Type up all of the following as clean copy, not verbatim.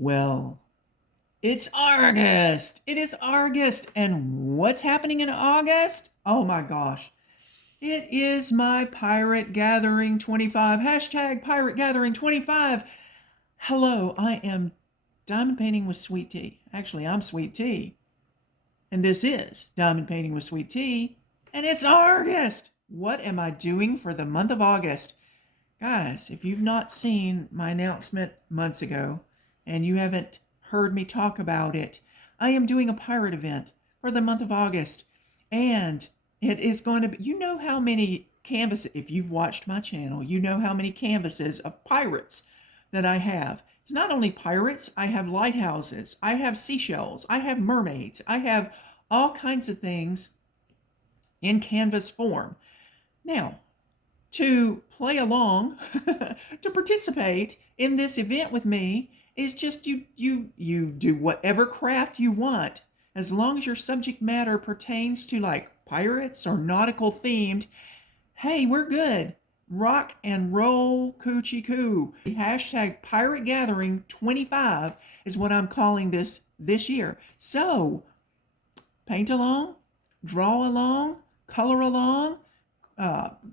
Well, it's August. It is August. And what's happening in August? Oh my gosh. It is my Pirate Gathering 25. Hashtag Pirate Gathering 25. Hello, I am Diamond Painting with Sweet Tea. Actually, I'm Sweet Tea. And this is Diamond Painting with Sweet Tea. And it's August. What am I doing for the month of August? Guys, if you've not seen my announcement months ago and you haven't heard me talk about it, I am doing a pirate event for the month of August. And it is going to be, you know how many canvases, if you've watched my channel, you know how many canvases of pirates that I have. It's not only pirates, I have lighthouses, I have seashells, I have mermaids, I have all kinds of things in canvas form. Now, to play along, to participate in this event with me is just you do whatever craft you want, as long as your subject matter pertains to like pirates or nautical themed. Hey, we're good. Rock and roll coochie coo. Hashtag Pirate Gathering 25 is what I'm calling this year. So paint along, draw along, color along,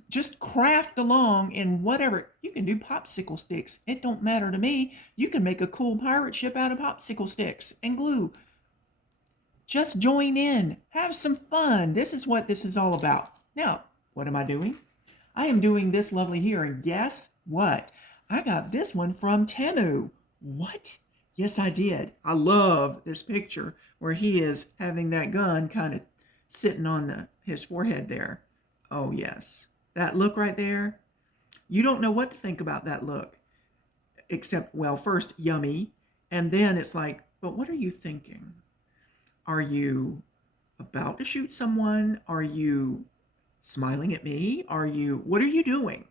just craft along in whatever. You can do popsicle sticks. It don't matter to me. You can make a cool pirate ship out of popsicle sticks and glue. Just join in. Have some fun. This is what this is all about. Now, what am I doing? I am doing this lovely here, and guess what? I got this one from Temu. What? Yes, I did. I love this picture where he is having that gun kind of sitting on his forehead there. Oh, yes. That look right there. You don't know what to think about that look. Except, well, first, yummy. And then it's like, but what are you thinking? Are you about to shoot someone? Are you smiling at me? What are you doing?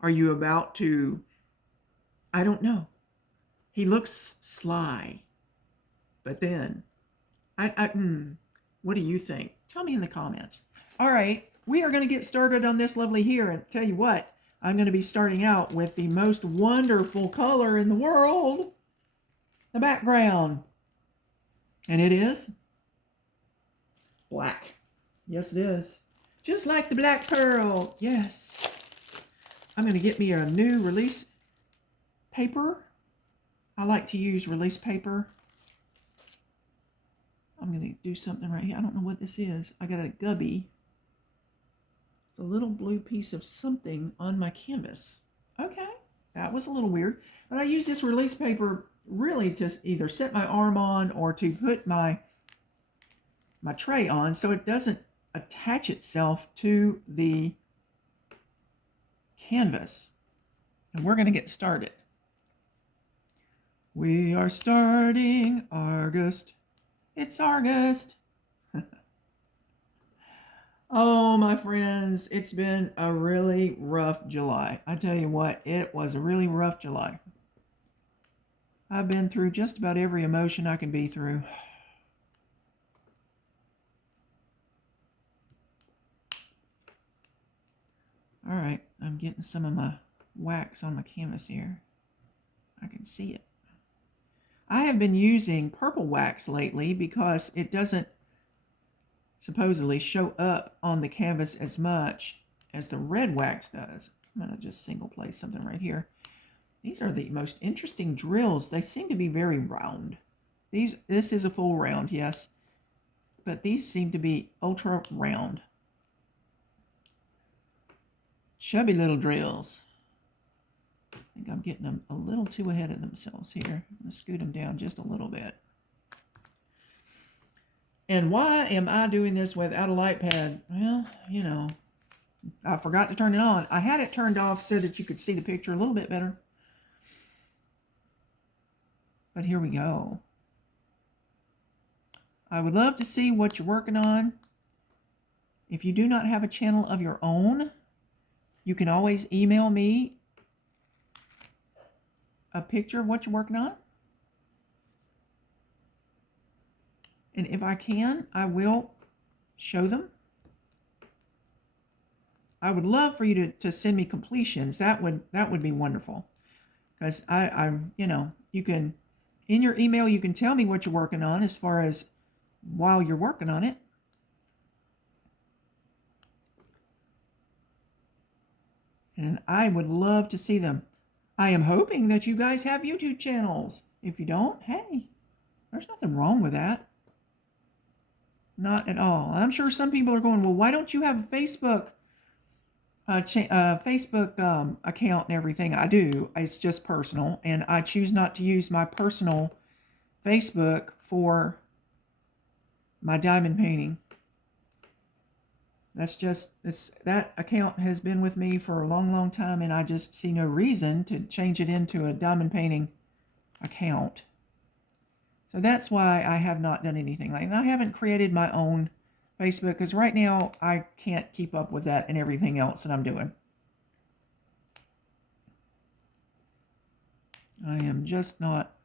Are you about to, I don't know. He looks sly. But then, what do you think? Tell me in the comments. All right. We are going to get started on this lovely here, and tell you what, I'm going to be starting out with the most wonderful color in the world, the background, and it is black. Yes, it is. Just like the black pearl. Yes. I'm going to get me a new release paper. I like to use release paper. I'm going to do something right here. I don't know what this is. I got a gubby. A little blue piece of something on my canvas. Okay, that was a little weird, but I use this release paper really to either set my arm on or to put my tray on so it doesn't attach itself to the canvas. And we're going to get started. We are starting August. It's August. Oh, my friends, it's been a really rough July. I tell you what, it was a really rough July. I've been through just about every emotion I can be through. All right, I'm getting some of my wax on my canvas here. I can see it. I have been using purple wax lately because it doesn't supposedly show up on the canvas as much as the red wax does. I'm going to just single place something right here. These are the most interesting drills. They seem to be very round. This is a full round, yes, but these seem to be ultra round. Chubby little drills. I think I'm getting them a little too ahead of themselves here. I'm going to scoot them down just a little bit. And why am I doing this without a light pad? Well, you know, I forgot to turn it on. I had it turned off so that you could see the picture a little bit better. But here we go. I would love to see what you're working on. If you do not have a channel of your own, you can always email me a picture of what you're working on. And if I can, I will show them. I would love for you to send me completions. That would be wonderful. Because I'm, you know, you can in your email, you can tell me what you're working on as far as while you're working on it. And I would love to see them. I am hoping that you guys have YouTube channels. If you don't, hey, there's nothing wrong with that. Not at all. I'm sure some people are going, well, why don't you have a Facebook account and everything? I do. It's just personal, and I choose not to use my personal Facebook for my diamond painting. That's just that account has been with me for a long, long time, and I just see no reason to change it into a diamond painting account. So that's why I have not done anything like that. I haven't created my own Facebook because right now I can't keep up with that and everything else that I'm doing. I am just not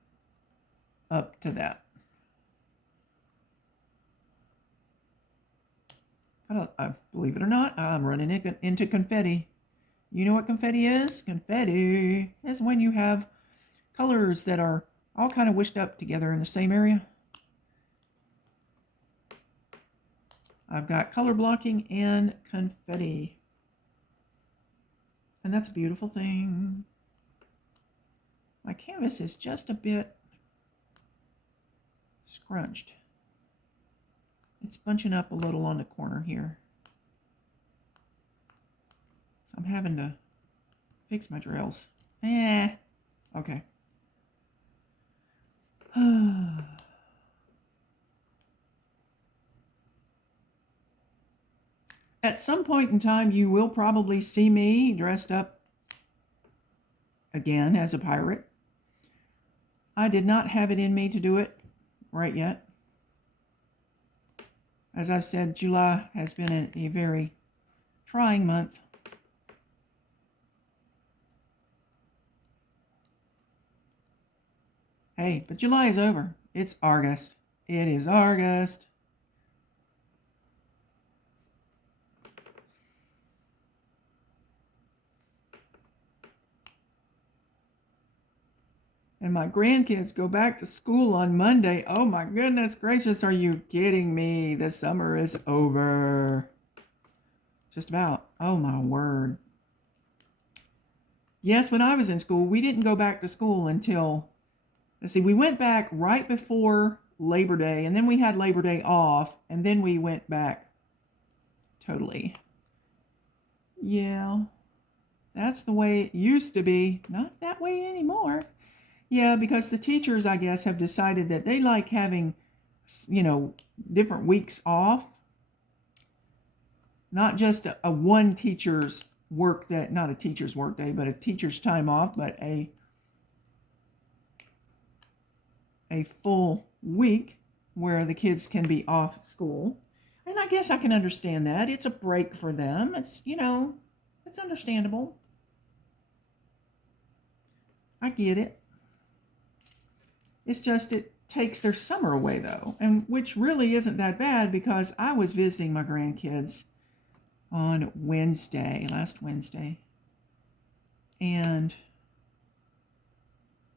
up to that. I believe it or not, I'm running into confetti. You know what confetti is? Confetti is when you have colors that are all kind of wished up together in the same area. I've got color blocking and confetti. And that's a beautiful thing. My canvas is just a bit scrunched. It's bunching up a little on the corner here. So I'm having to fix my drills. Okay. At some point in time, you will probably see me dressed up again as a pirate. I did not have it in me to do it right yet. As I've said, July has been a very trying month. Hey, but July is over. It's August. It is August. And my grandkids go back to school on Monday. Oh my goodness gracious, are you kidding me? The summer is over. Just about. Oh my word. Yes, when I was in school, we didn't go back to school until, let's see, we went back right before Labor Day, and then we had Labor Day off, and then we went back totally. Yeah, that's the way it used to be. Not that way anymore. Yeah, because the teachers, I guess, have decided that they like having, different weeks off. Not just a one teacher's work day, not a teacher's work day, but a teacher's time off, but a full week where the kids can be off school. And I guess I can understand that. It's a break for them. It's, it's understandable. I get it. It's just it takes their summer away, though, and which really isn't that bad because I was visiting my grandkids on last Wednesday, and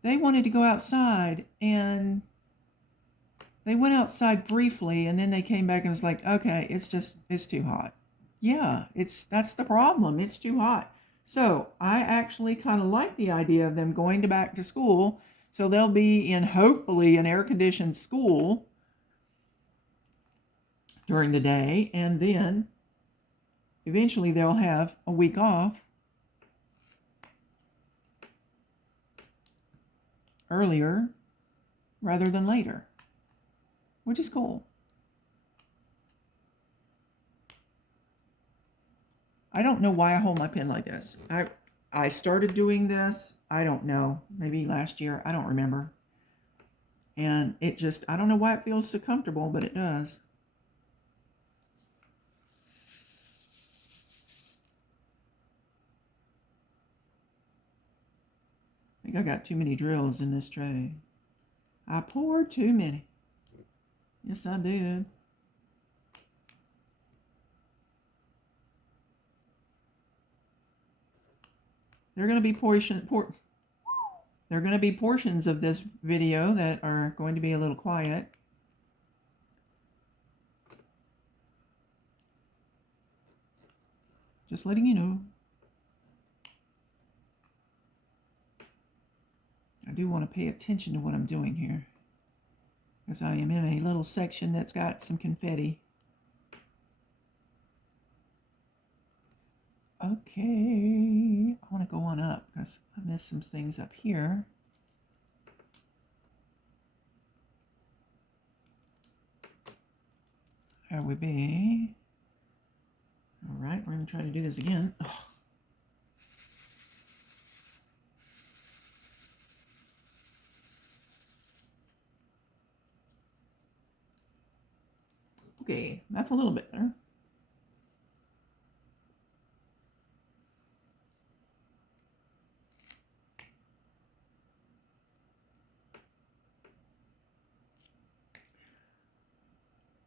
they wanted to go outside, and they went outside briefly, and then they came back and was like, okay, it's too hot. Yeah, that's the problem. It's too hot. So I actually kind of like the idea of them going back to school. So they'll be in hopefully an air-conditioned school during the day, and then eventually they'll have a week off earlier rather than later, which is cool. I don't know why I hold my pen like this. I started doing this, I don't know, maybe last year, I don't remember. And it just, I don't know why it feels so comfortable, but it does. I think I got too many drills in this tray. I poured too many. Yes, I did. They're going to be There are going to be portions of this video that are going to be a little quiet. Just letting you know. I do want to pay attention to what I'm doing here, because I am in a little section that's got some confetti. Okay, I want to go on up because I missed some things up here. There we be. All right, we're going to try to do this again. Oh. Okay, that's a little bit better.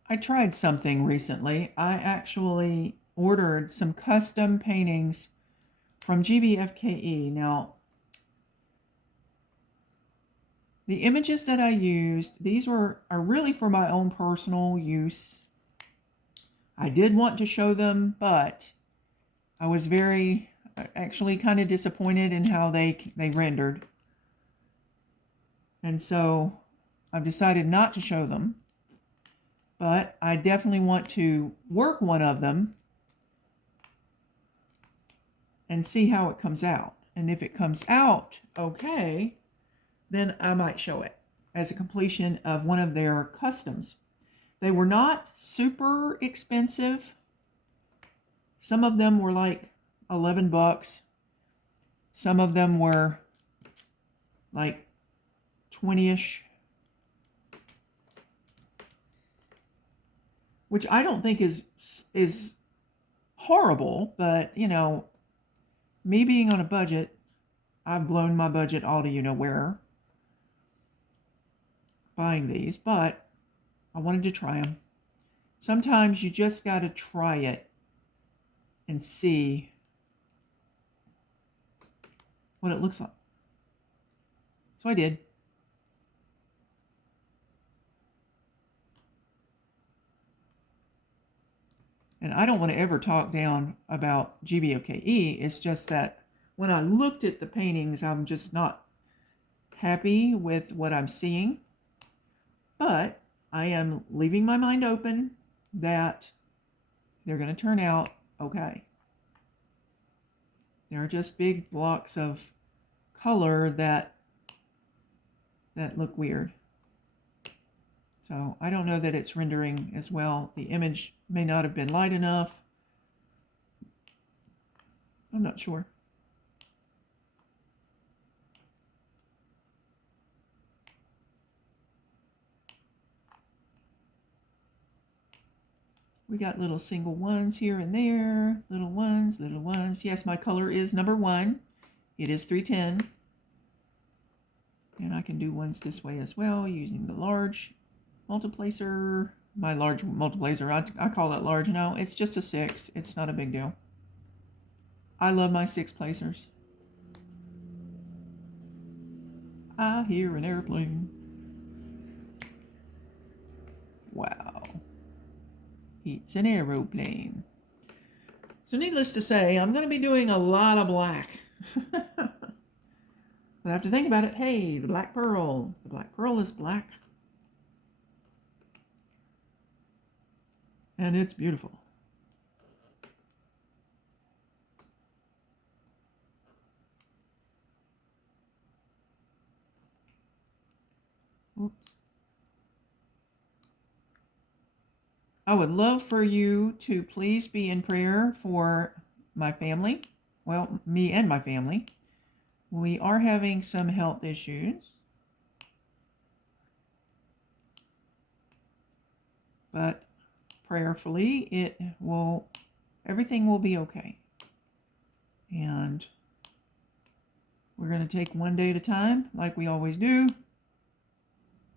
I tried something recently. I actually ordered some custom paintings from GBFKE. Now, the images that I used, these are really for my own personal use. I did want to show them, but I was actually kind of disappointed in how they rendered. And so I've decided not to show them. But I definitely want to work one of them and see how it comes out. And if it comes out okay, then I might show it as a completion of one of their customs. They were not super expensive. Some of them were like $11. Some of them were like 20-ish. Which I don't think is horrible, but you know, me being on a budget, I've blown my budget all to you know where buying these, but I wanted to try them. Sometimes you just got to try it and see what it looks like. So I did. And I don't want to ever talk down about GBOKE. It's just that when I looked at the paintings, I'm just not happy with what I'm seeing. But I am leaving my mind open that they're going to turn out okay. They're just big blocks of color that look weird. So I don't know that it's rendering as well. The image may not have been light enough. I'm not sure. We got little single ones here and there. Little ones, little ones. Yes, my color is number 1. It is 310. And I can do ones this way as well using the large multiplacer. My large multiplacer, I call it large. No, it's just a 6. It's not a big deal. I love my 6 placers. I hear an airplane. Wow. It's an aeroplane. So needless to say, I'm going to be doing a lot of black. But I have to think about it. Hey, the black pearl. The black pearl is black. And it's beautiful. Oops. I would love for you to please be in prayer for my family. Well, me and my family. We are having some health issues. But prayerfully, everything will be okay. And we're going to take one day at a time, like we always do,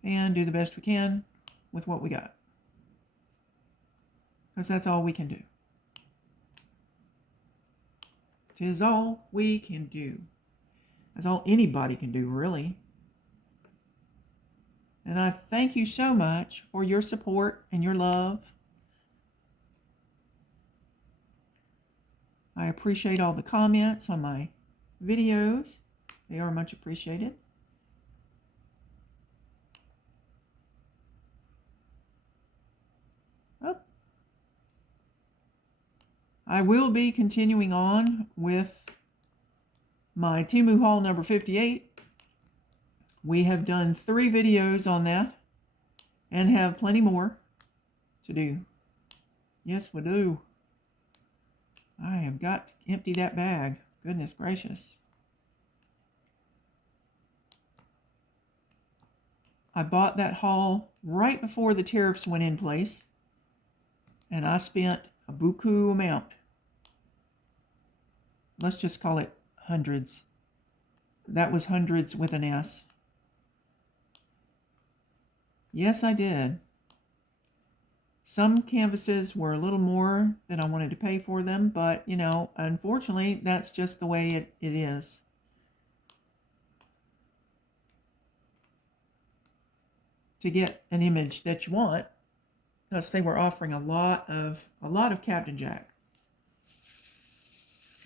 and do the best we can with what we got. Because that's all we can do. 'Tis all we can do. That's all anybody can do, really. And I thank you so much for your support and your love. I appreciate all the comments on my videos. They are much appreciated. Oh. I will be continuing on with my Temu haul number 58. We have done 3 videos on that and have plenty more to do. Yes, we do. I have got to empty that bag. Goodness gracious. I bought that haul right before the tariffs went in place, and I spent a buku amount. Let's just call it hundreds. That was hundreds with an S. Yes, I did. Some canvases were a little more than I wanted to pay for them, but, you know, unfortunately, that's just the way it is. To get an image that you want, because they were offering a lot of Captain Jack.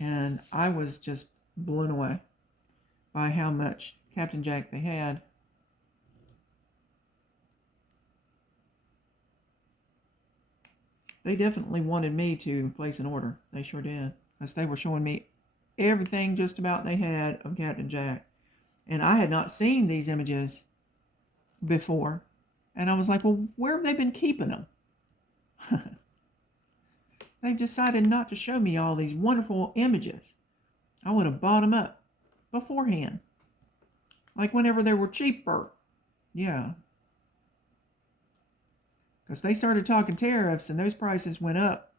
And I was just blown away by how much Captain Jack they had. They definitely wanted me to place an order. They sure did, because they were showing me everything just about they had of Captain Jack. And I had not seen these images before. And I was like, well, where have they been keeping them? They've decided not to show me all these wonderful images. I would have bought them up beforehand. Like whenever they were cheaper. Yeah. Because they started talking tariffs and those prices went up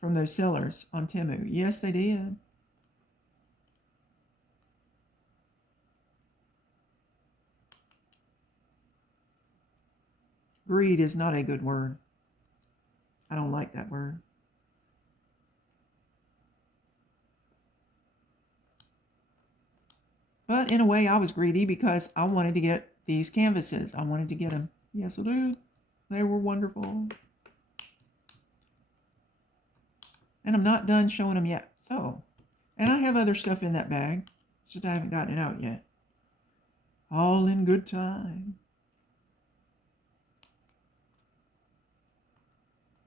from those sellers on Temu. Yes, they did. Greed is not a good word. I don't like that word. But in a way, I was greedy because I wanted to get these canvases. I wanted to get them. Yes, I did. They were wonderful. And I'm not done showing them yet. So, and I have other stuff in that bag. It's just I haven't gotten it out yet. All in good time.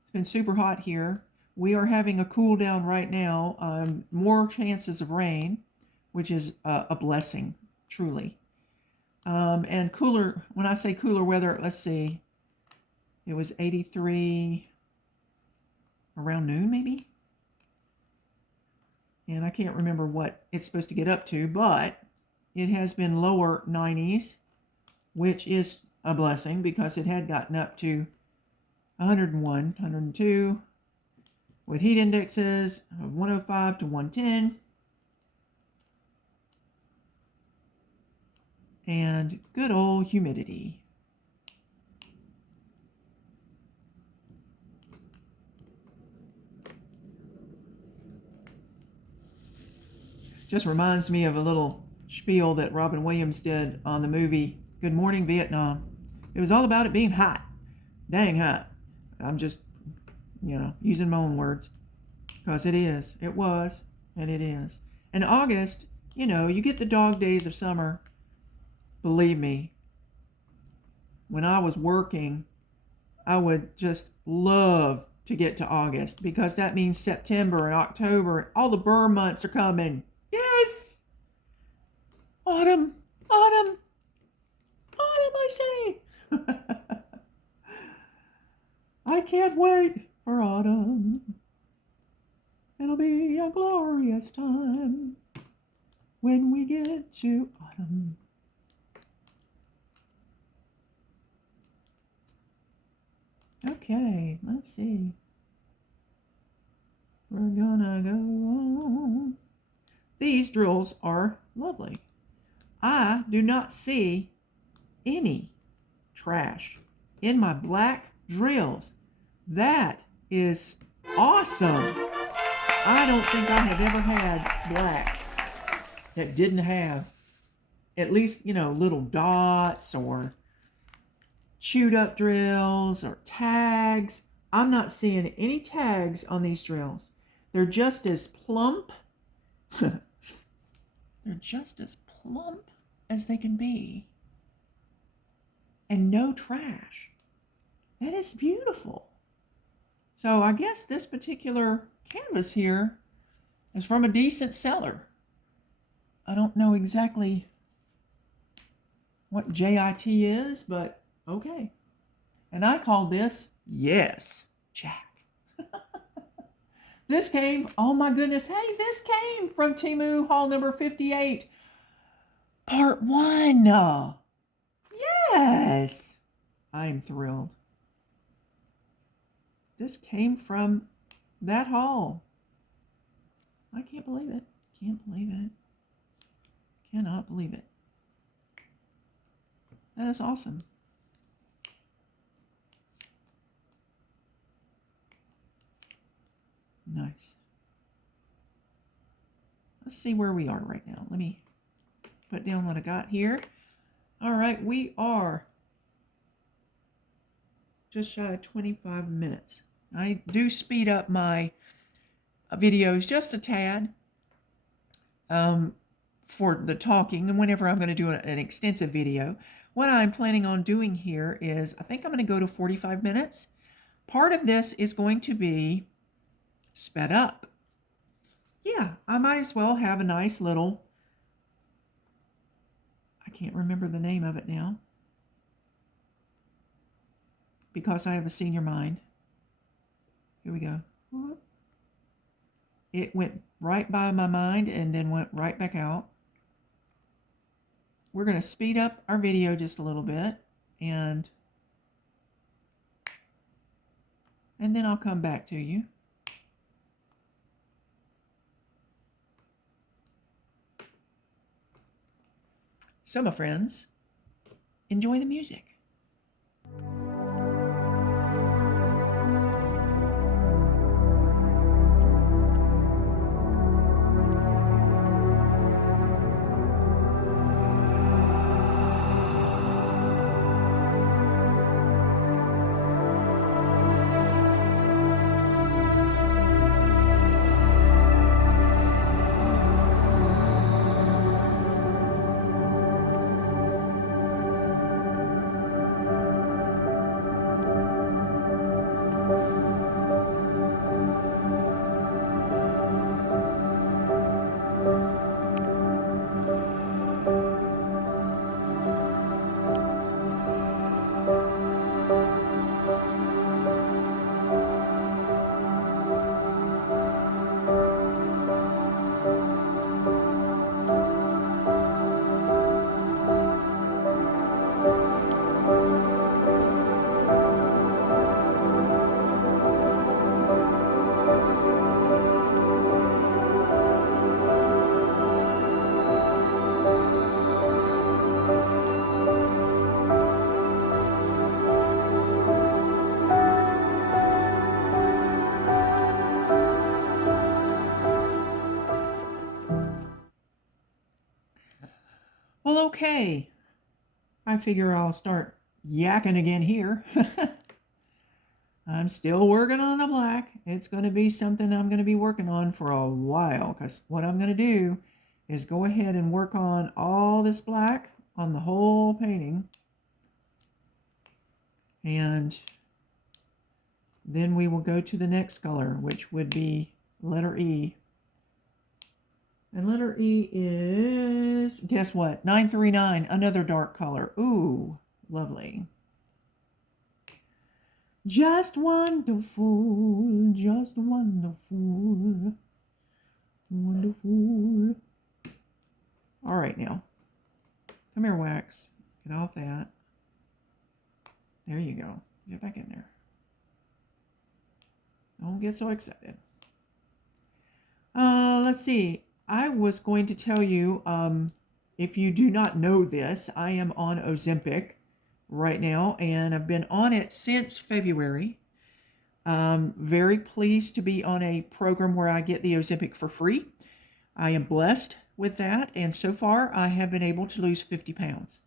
It's been super hot here. We are having a cool down right now. More chances of rain, which is a blessing, truly. And cooler, when I say cooler weather, let's see. It was 83 around noon, maybe? And I can't remember what it's supposed to get up to, but it has been lower 90s, which is a blessing because it had gotten up to 101, 102, with heat indexes of 105 to 110. And good old humidity. Just reminds me of a little spiel that Robin Williams did on the movie Good Morning Vietnam. It was all about it being hot. Dang hot. I'm just, using my own words. Because it is. It was. And it is. In August, you get the dog days of summer. Believe me, when I was working, I would just love to get to August because that means September and October and all the burr months are coming. Yes! Autumn, autumn, autumn, I say. I can't wait for autumn. It'll be a glorious time when we get to autumn. Okay, let's see. We're gonna go on. These drills are lovely. I do not see any trash in my black drills. That is awesome. I don't think I have ever had black that didn't have at least, little dots or chewed up drills or tags. I'm not seeing any tags on these drills. They're just as plump. They're just as plump as they can be. And no trash. That is beautiful. So I guess this particular canvas here is from a decent seller. I don't know exactly what JIT is, but okay. And I call this Yes, Jack. This came, oh my goodness, hey, this came from Temu haul number 58, part 1. Yes, I'm thrilled. This came from that haul. I can't believe it. Can't believe it. Cannot believe it. That is awesome. Nice. Let's see where we are right now. Let me put down what I got here. All right, we are just shy of 25 minutes. I do speed up my videos just a tad for the talking, and whenever I'm going to do an extensive video. What I'm planning on doing here is, I think I'm going to go to 45 minutes. Part of this is going to be sped up. Yeah, I might as well have a nice little, I can't remember the name of it now, because I have a senior mind. Here we go. It went right by my mind and then went right back out. We're going to speed up our video just a little bit, and then I'll come back to you. So, my friends, enjoy the music. Well, okay. I figure I'll start yakking again here. I'm still working on the black. It's going to be something I'm going to be working on for a while, because what I'm going to do is go ahead and work on all this black on the whole painting. And then we will go to the next color, which would be letter E. And letter E is, guess what? 939, another dark color. Ooh, lovely. Just wonderful, just wonderful, wonderful. All right, now, come here, wax. Get off that. There you go. Get back in there. Don't get so excited. Let's see. I was going to tell you, if you do not know this, I am on Ozempic right now, and I've been on it since February. Very pleased to be on a program where I get the Ozempic for free. I am blessed with that, and so far I have been able to lose 50 pounds.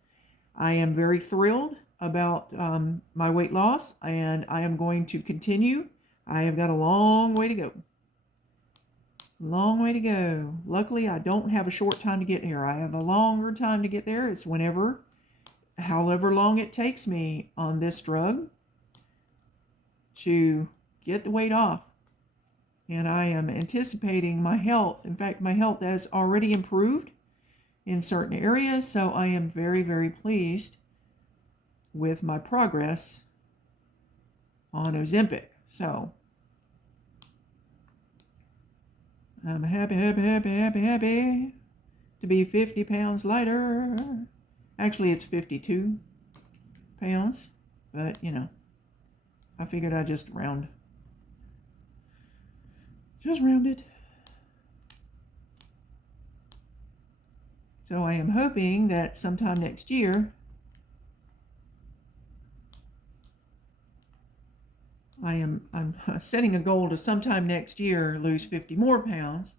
I am very thrilled about my weight loss, and I am going to continue. I have got a long way to go. Long way to go. Luckily, I don't have a short time to get here. I have a longer time to get there. It's however long it takes me on this drug to get the weight off. And I am anticipating my health. In fact, my health has already improved in certain areas, so I am very, very pleased with my progress on Ozempic. So I'm happy to be 50 pounds lighter. Actually, it's 52 pounds, but I figured I'd just round it. So I am hoping that sometime next year I'm setting a goal to sometime next year lose 50 more pounds.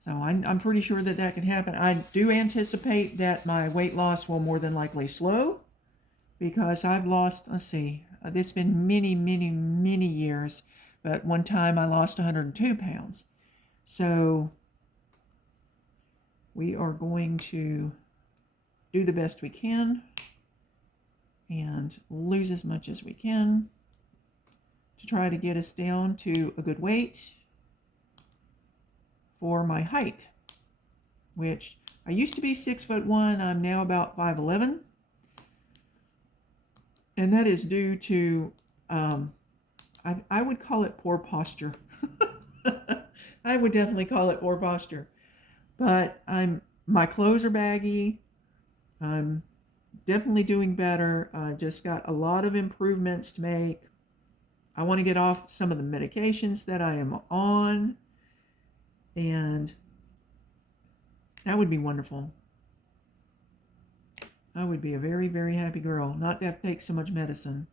So I'm pretty sure that can happen. I do anticipate that my weight loss will more than likely slow, because I've lost, let's see, it's been many, many, many years, but one time I lost 102 pounds. So we are going to do the best we can and lose as much as we can to try to get us down to a good weight for my height, which I used to be 6'1". I'm now about 5'11". And that is due to, I would call it poor posture. I would definitely call it poor posture. But my clothes are baggy. I'm definitely doing better. I just got a lot of improvements to make. I want to get off some of the medications that I am on, and that would be wonderful. I would be a very, very happy girl not to have to take so much medicine.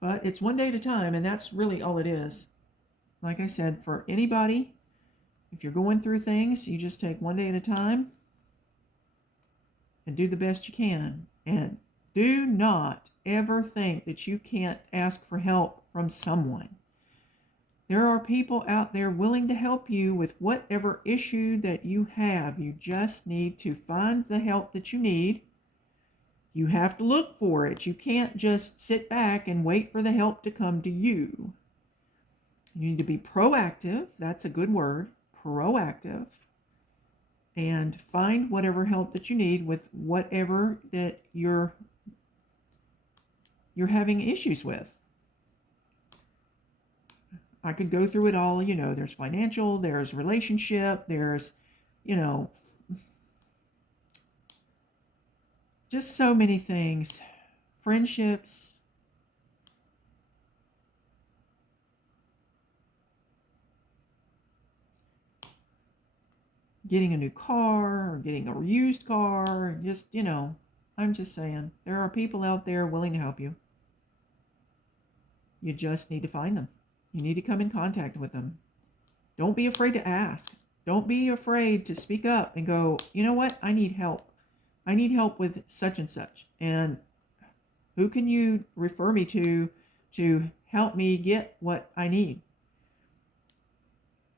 But it's one day at a time, and that's really all it is. Like I said, for anybody, if you're going through things, you just take one day at a time and do the best you can. And do not ever think that you can't ask for help from someone. There are people out there willing to help you with whatever issue that you have. You just need to find the help that you need. You have to look for it. You can't just sit back and wait for the help to come to you. You need to be proactive. That's a good word. Proactive. And find whatever help that you need with whatever that you're having issues with. I could go through it all. There's financial, there's relationship, there's, just so many things. Friendships. Getting a new car or getting a used car. Just, I'm just saying, there are people out there willing to help you. You just need to find them. You need to come in contact with them. Don't be afraid to ask. Don't be afraid to speak up and go, you know what? I need help. I need help with such and such. And who can you refer me to help me get what I need?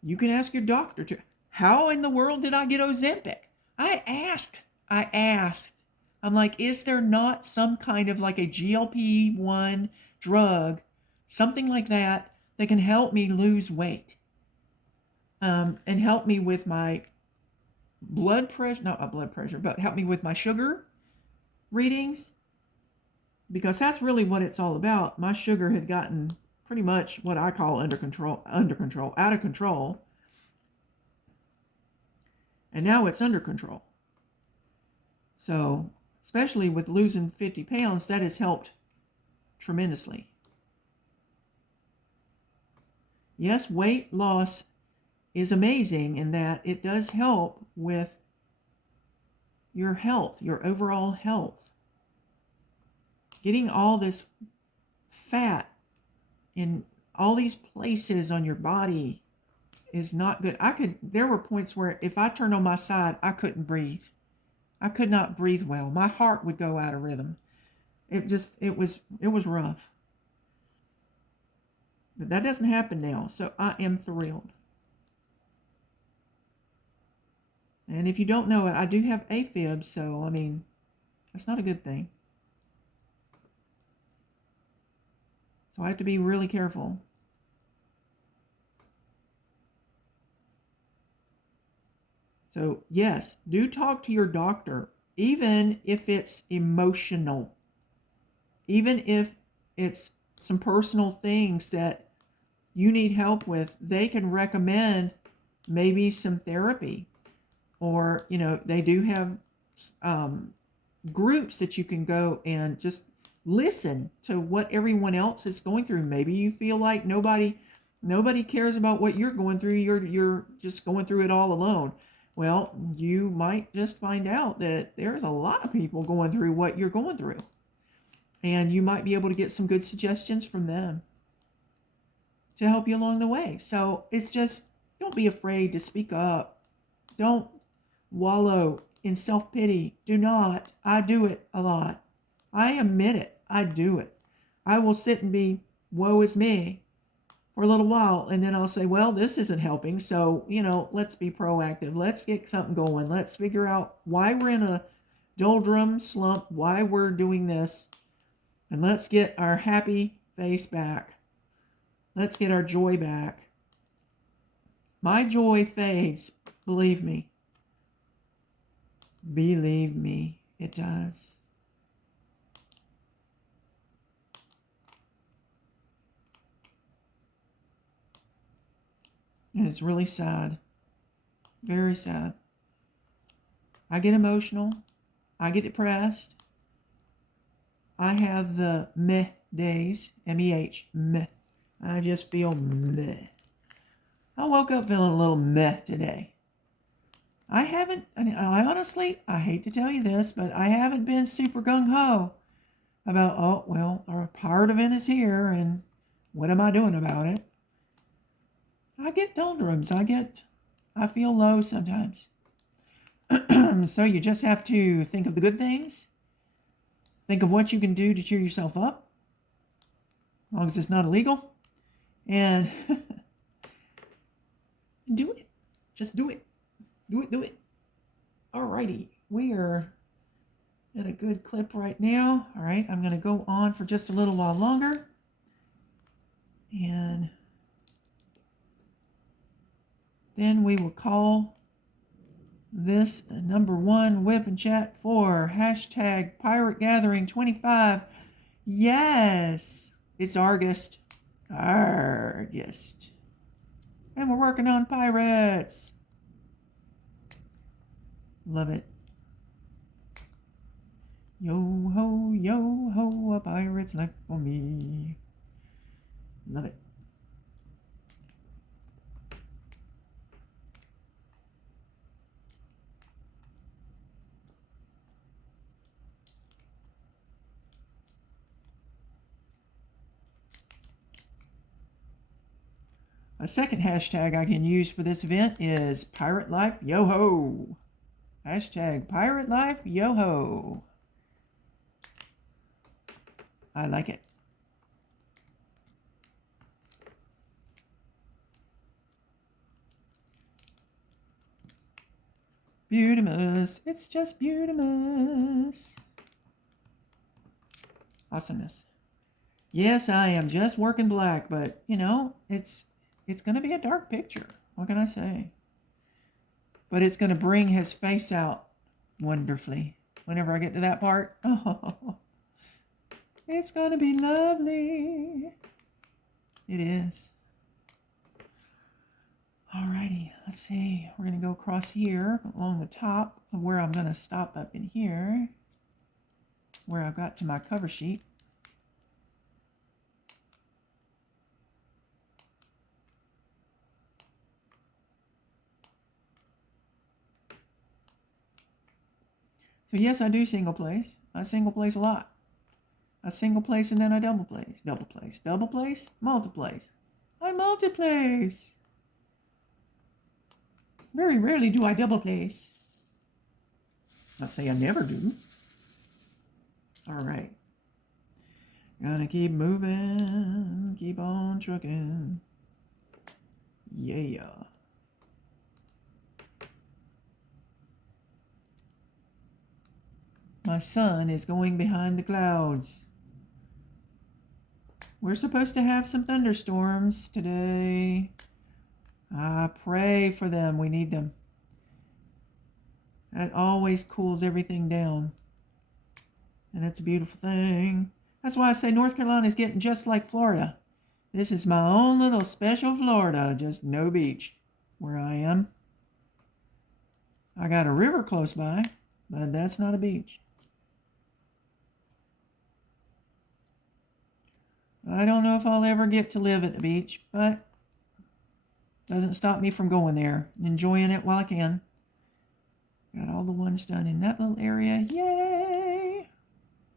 You can ask your doctor to. How in the world did I get Ozempic? I asked. I'm like, is there not some kind of like a GLP-1 drug, something like that can help me lose weight? And help me with my blood pressure, not my blood pressure, but help me with my sugar readings, because that's really what it's all about. My sugar had gotten pretty much what I call out of control, and now it's under control. So, especially with losing 50 pounds, that has helped tremendously. Yes, weight loss is amazing in that it does help with your health, your overall health. Getting all this fat in all these places on your body is not good. There were points where if I turned on my side, I couldn't breathe. I could not breathe well. My heart would go out of rhythm. It was rough. But that doesn't happen now, so I am thrilled. And if you don't know it, I do have AFib, so I mean, that's not a good thing. So I have to be really careful. So yes, do talk to your doctor, even if it's emotional, even if it's some personal things that you need help with. They can recommend maybe some therapy, or they do have groups that you can go and just listen to what everyone else is going through. Maybe you feel like nobody cares about what you're going through. You're just going through it all alone. Well, you might just find out that there's a lot of people going through what you're going through. And you might be able to get some good suggestions from them to help you along the way. So it's just, don't be afraid to speak up. Don't wallow in self-pity. Do not. I do it a lot. I admit it. I do it. I will sit and be, woe is me, for a little while, and then I'll say, well, this isn't helping, so, let's be proactive. Let's get something going. Let's figure out why we're in a doldrum slump, why we're doing this, and let's get our happy face back. Let's get our joy back. My joy fades, believe me. Believe me, it does. And it's really sad. Very sad. I get emotional. I get depressed. I have the meh days. M-E-H. Meh. I just feel meh. I woke up feeling a little meh today. I honestly, I hate to tell you this, but I haven't been super gung-ho about, oh, well, our part of it is here, and what am I doing about it? I get doldrums. I feel low sometimes. So you just have to think of the good things. Think of what you can do to cheer yourself up, as long as it's not illegal. And do it. Just do it. Do it. Alrighty. We are at a good clip right now. All right. I'm going to go on for just a little while longer. And then we will call this number one whip and chat for hashtag Pirate Gathering 25. Yes, it's ARRGUST. ARRGUST. And we're working on pirates. Love it. Yo ho, a pirate's life for me. Love it. A second hashtag I can use for this event is Pirate Life Yo-Ho. Hashtag Pirate Life Yo-Ho. I like it. Beautimus. It's just beautimus. Awesomeness. Yes, I am just working black, but, it's going to be a dark picture. What can I say? But it's going to bring his face out wonderfully whenever I get to that part. Oh, it's going to be lovely. It is. Alrighty, let's see. We're going to go across here along the top of where I'm going to stop up in here, where I've got to my cover sheet. So yes, I do single place. I single place a lot. A single place and then I double place. Double place. Double place. Multiplace. I multiplace. Very rarely do I double place. Not say I never do. All right. Gotta keep moving. Keep on trucking. Yeah. My sun is going behind the clouds. We're supposed to have some thunderstorms today. I pray for them. We need them. That always cools everything down. And it's a beautiful thing. That's why I say North Carolina is getting just like Florida. This is my own little special Florida. Just no beach where I am. I got a river close by, but that's not a beach. I don't know if I'll ever get to live at the beach, but doesn't stop me from going there, enjoying it while I can. Got all the ones done in that little area. Yay!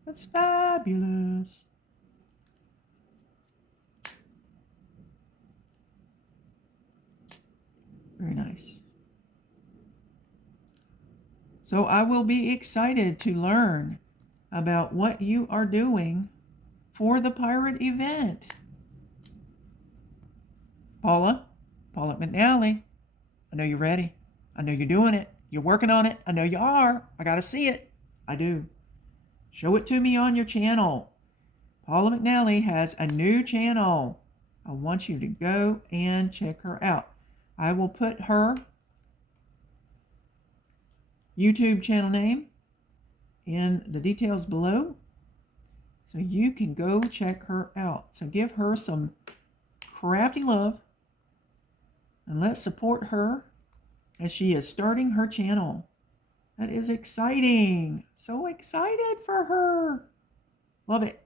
That's fabulous. Very nice. So I will be excited to learn about what you are doing for the pirate event. Paula McNally, I know you're ready. I know you're doing it. You're working on it. I know you are. I got to see it. I do. Show it to me on your channel. Paula McNally has a new channel. I want you to go and check her out. I will put her YouTube channel name in the details below so you can go check her out. So give her some crafty love and let's support her as she is starting her channel. That is exciting. So excited for her. Love it.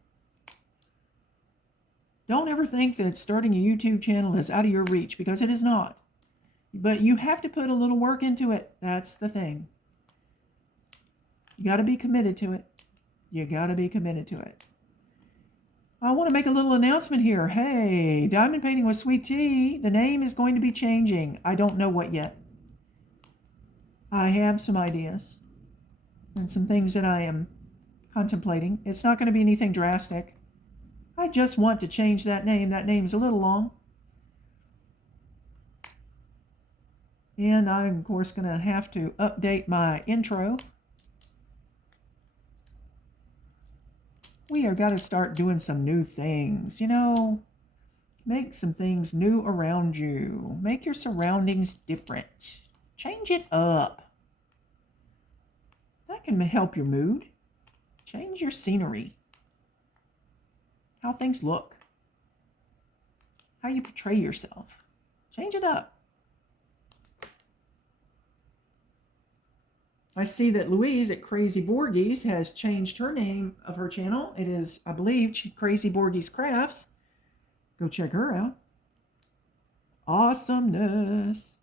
Don't ever think that starting a YouTube channel is out of your reach, because it is not. But you have to put a little work into it. That's the thing. You got to be committed to it. You got to be committed to it. I want to make a little announcement here. Hey, Diamond Painting with Sweet Tea, the name is going to be changing. I don't know what yet. I have some ideas and some things that I am contemplating. It's not going to be anything drastic. I just want to change that name. That name's a little long. And I'm, of course, going to have to update my intro. We are got to start doing some new things, you know. Make some things new around you. Make your surroundings different. Change it up. That can help your mood. Change your scenery. How things look. How you portray yourself. Change it up. I see that Louise at Crazy Borgies has changed her name of her channel. It is, I believe, Crazy Borgies Crafts. Go check her out. Awesomeness.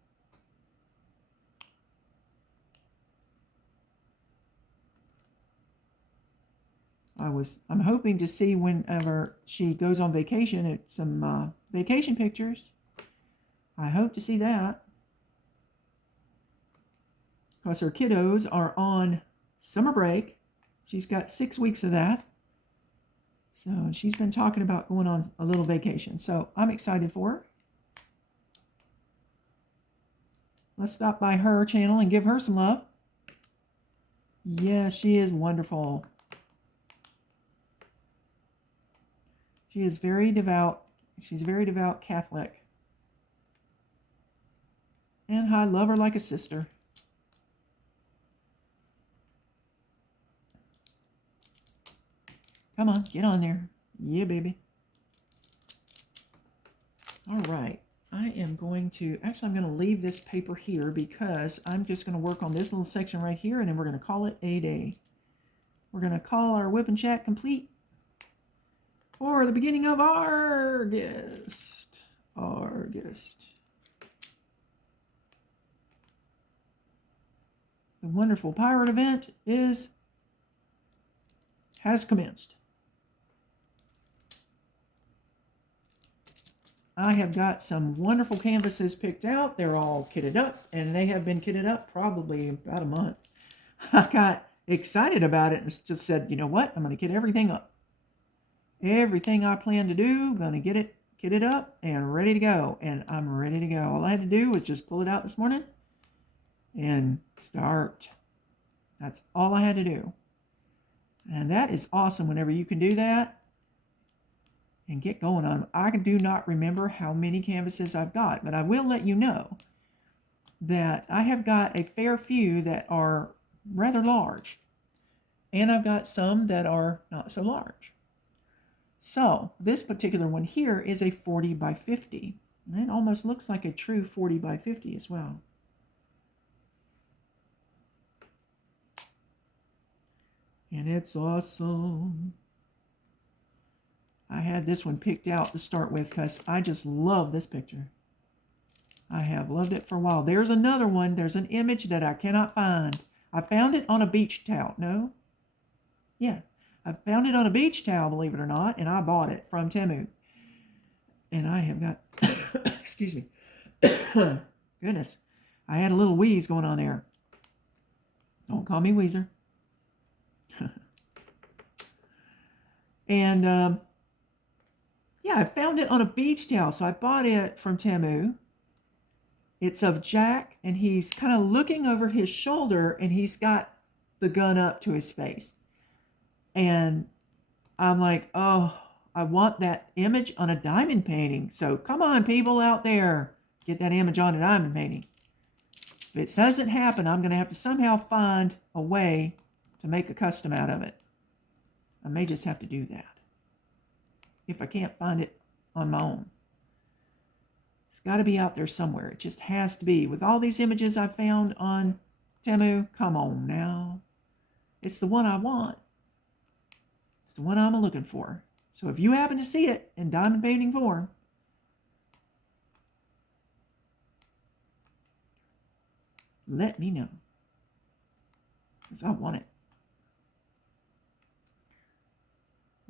I'm hoping to see whenever she goes on vacation some vacation pictures. I hope to see that. Because her kiddos are on summer break. She's got 6 weeks of that. So she's been talking about going on a little vacation. So I'm excited for her. Let's stop by her channel and give her some love. Yeah, she is wonderful. She is very devout. She's a very devout Catholic. And I love her like a sister. Come on, get on there. Yeah, baby. All right. I am going to, actually, I'm going to leave this paper here because I'm just going to work on this little section right here, and then we're going to call it a day. We're going to call our whip and chat complete for the beginning of August. August. The wonderful pirate event has commenced. I have got some wonderful canvases picked out. They're all kitted up, and they have been kitted up probably about a month. I got excited about it and just said, you know what? I'm going to kit everything up. Everything I plan to do, I'm going to get it kitted up and ready to go. And I'm ready to go. All I had to do was just pull it out this morning and start. That's all I had to do. And that is awesome whenever you can do that and get going on. I do not remember how many canvases I've got, but I will let you know that I have got a fair few that are rather large, and I've got some that are not so large. So this particular one here is a 40 by 50. And it almost looks like a true 40 by 50 as well. And it's awesome. I had this one picked out to start with because I just love this picture. I have loved it for a while. There's another one. There's an image that I cannot find. I found it on a beach towel. No? Yeah. I found it on a beach towel, believe it or not, and I bought it from Temu. And I have got, excuse me, goodness, I had a little wheeze going on there. Don't call me Weezer. And, yeah, I found it on a beach towel, so I bought it from Temu. It's of Jack, and he's kind of looking over his shoulder, and he's got the gun up to his face. And I'm like, oh, I want that image on a diamond painting. So come on, people out there, get that image on a diamond painting. If it doesn't happen, I'm going to have to somehow find a way to make a custom out of it. I may just have to do that if I can't find it on my own. It's got to be out there somewhere. It just has to be. With all these images I found on Temu, come on now. It's the one I want. It's the one I'm looking for. So if you happen to see it in diamond painting form, let me know. Because I want it.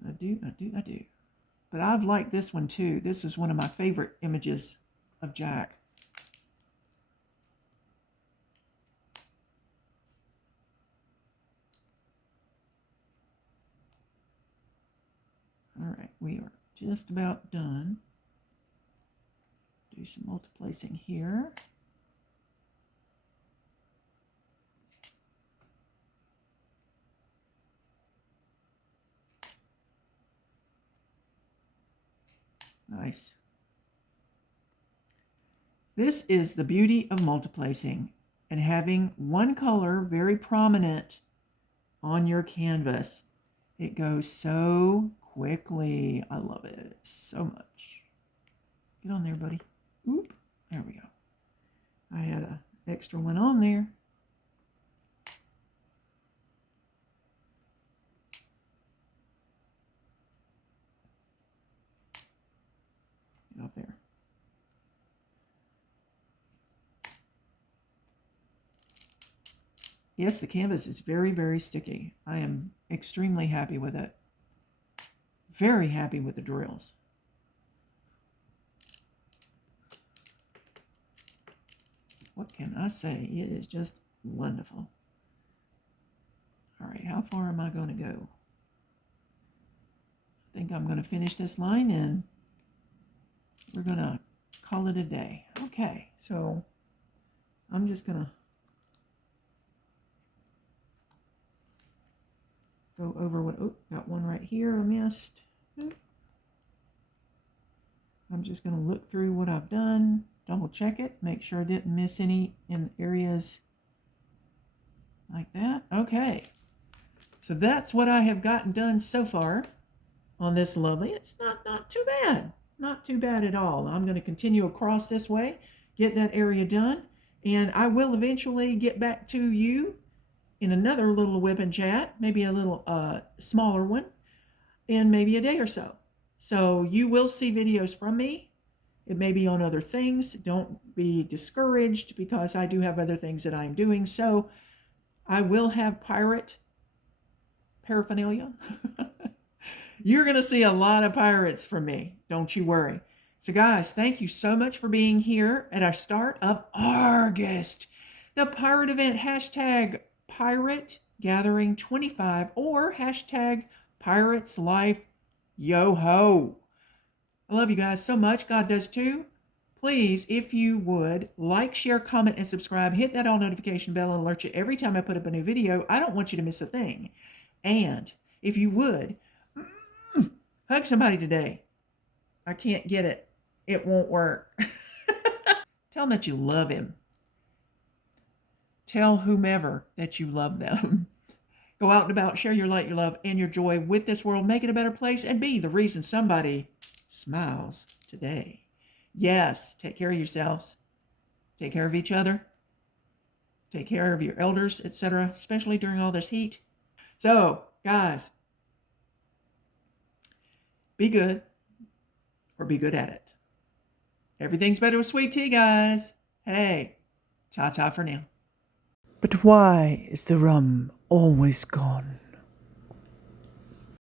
I do. But I've liked this one too. This is one of my favorite images of Jack. All right, we are just about done. Do some multiplacing here. Nice. This is the beauty of multiplacing and having one color very prominent on your canvas. It goes so quickly. I love it so much. Get on there, buddy. Oop. There we go. I had an extra one on there. Get off there. Yes, the canvas is very, very sticky. I am extremely happy with it. Very happy with the drills. What can I say? It is just wonderful. All right, how far am I going to go? I think I'm going to finish this line and we're going to call it a day. Okay, so I'm just going to go over what, oh, got one right here I missed. I'm just going to look through what I've done, double check it, make sure I didn't miss any in areas like that. Okay, so that's what I have gotten done so far on this lovely. It's not too bad. Not too bad at all. I'm going to continue across this way, get that area done, and I will eventually get back to you in another little whip and chat, maybe a little smaller one, in maybe a day or so. So you will see videos from me. It may be on other things. Don't be discouraged because I do have other things that I'm doing. So I will have pirate paraphernalia. You're going to see a lot of pirates from me. Don't you worry. So guys, thank you so much for being here at our start of August, the pirate event, hashtag Pirate Gathering 25 or hashtag Pirates Life Yo Ho. I love you guys so much. God does too. Please, if you would, like, share, comment, and subscribe. Hit that all notification bell and alert you every time I put up a new video. I don't want you to miss a thing. And if you would, hug somebody today. I can't get it. It won't work. Tell them that you love him. Tell whomever that you love them. Go out and about, share your light, your love, and your joy with this world. Make it a better place and be the reason somebody smiles today. Yes, take care of yourselves. Take care of each other. Take care of your elders, etc., especially during all this heat. So, guys, be good or be good at it. Everything's better with sweet tea, guys. Hey, ta-ta for now. But why is the rum always gone?